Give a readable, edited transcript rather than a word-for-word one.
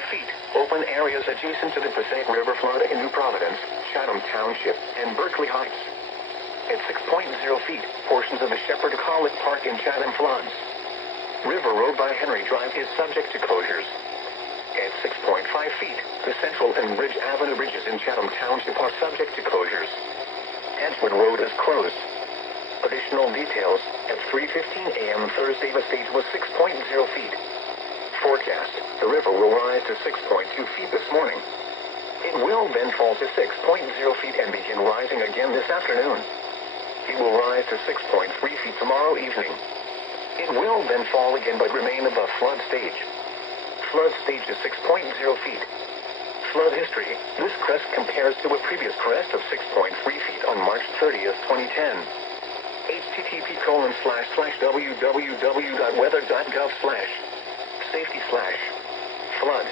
feet. Open areas adjacent to the Passaic River flood in New Providence, Chatham Township, and Berkeley Heights. At 6.0 feet, portions of the Shepherd College Park in Chatham floods. River Road by Henry Drive is subject to closures. At 6.5 feet, the Central and Ridge Avenue bridges in Chatham Township are subject to closures. Edgewood Road is closed. Additional details, at 3:15 a.m. Thursday the stage was 6.0 feet. Forecast, the river will rise to 6.2 feet this morning. It will then fall to 6.0 feet and begin rising again this afternoon. It will rise to 6.3 feet tomorrow evening. It will then fall again but remain above flood stage. Flood stage is 6.0 feet. Flood history, this crest compares to a previous crest of 6.3 feet on March 30th, 2010. http://www.weather.gov/safety/flood